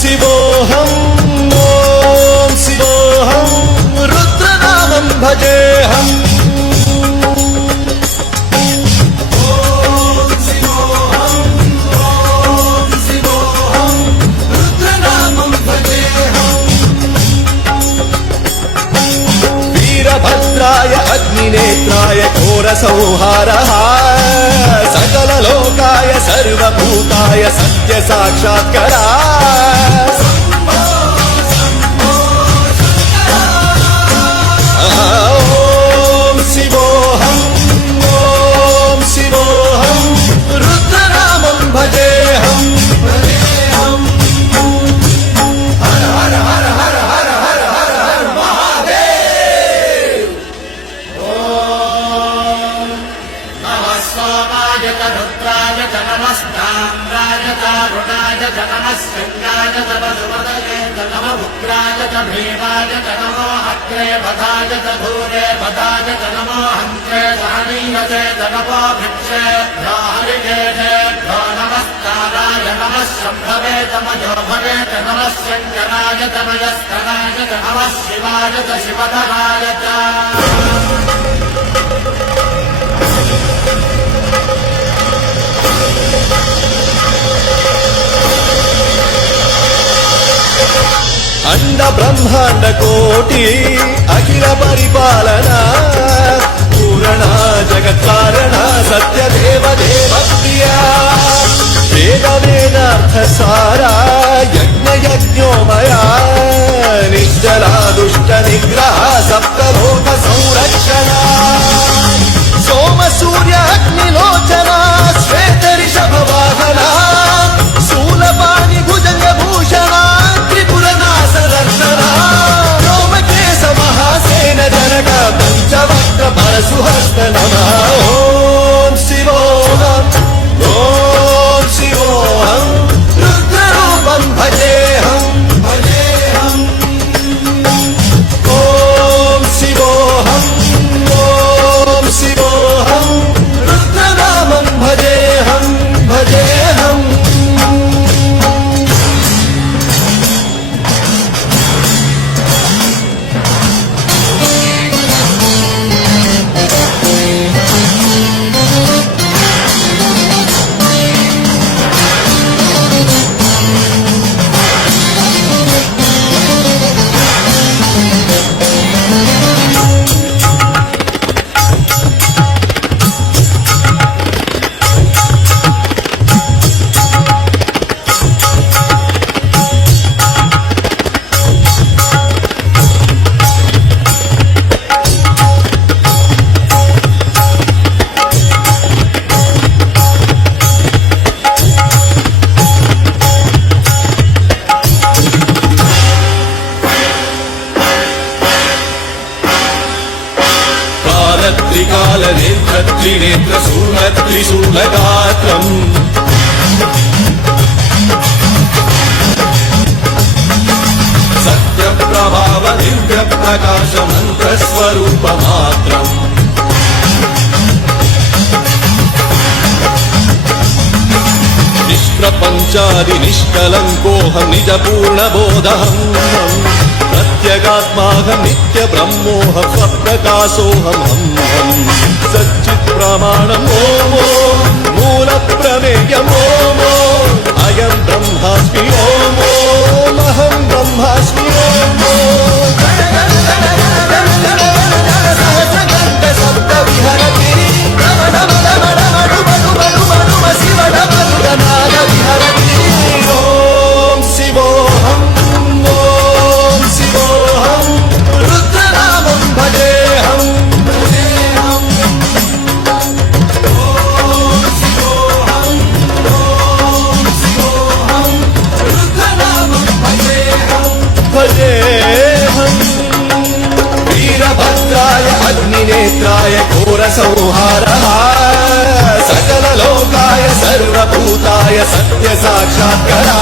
శివోహం ఓం శివోహం రుద్రనామం భజేహం भद्राय अग्निनेत्राय घोरसंहारः सकललोकाय सर्वभूताय सत्यसाक्षात्करा ॐ शिवोऽहं ॐ शिवोऽहं रुद्रनामं भजेऽहं हर हर हर हर हर हर हर हर महादेव सोमाय च रुद्राय च नमस्ताम्राय च रुणाय च नमः शृङ्गाय च वसुमतये च नमः उग्राय च भीमाय च नमो अग्रे वधाय च धूरे वधाय च नमो हन्त्रे सहनीयसे च नमो भिक्षे हरिकेशेभ्यो नमस्काराय नमः शम्भवे च मयोभवे च नमः शङ्कराय च मयस्कराय च नमः शिवाय च शिवधराय च अंड ब्रह्मांड कोटि अखिल परिपालना पूरणा जगत्कारणा सत्यदेव देवप्रिया वेद वेदार्थ सारा यज्ञ यज्ञोमया निश्चला दुष्ट निग्रह सप्तलोक संरक्षणा सोम सूर्य अग्निलोचना श्वेत ऋषभ वाहना शूलपाणि भुजंग भूषणा रोमकेश महासेन जनक पंचवक्त्र परशुहस्त नमः ॐ शिवोऽहं ॐ शिवोऽहं रुद्ररूपं भजेऽहं भजेऽहं ॐ शिवोऽहं ॐ शिवोऽहं रुद्रनामं भजेऽहं भजेऽहम् त्रिकालनेत्र त्रिनेत्र शूलत्रिशूलगात्रम् सत्यप्रभाव दिव्यप्रकाश मन्त्रस्वरूपमात्रम् निष्प्रपञ्चादि निष्कलङ्कोऽहं निजपूर्णबोधहम् प्रत्यगात्माहं नित्य ब्रह्मोऽहं स्वप्रकाशोऽहम् सच्चित् प्रमाणम् ॐ मूलप्रमेयम् ॐ अयं ब्रह्मास्मि ॐ अहं ब्रह्मास्मि वीरभद्राय अग्निनेत्राय घोरसंहारः सकललोकाय सर्वभूताय सत्यसाक्षात्करा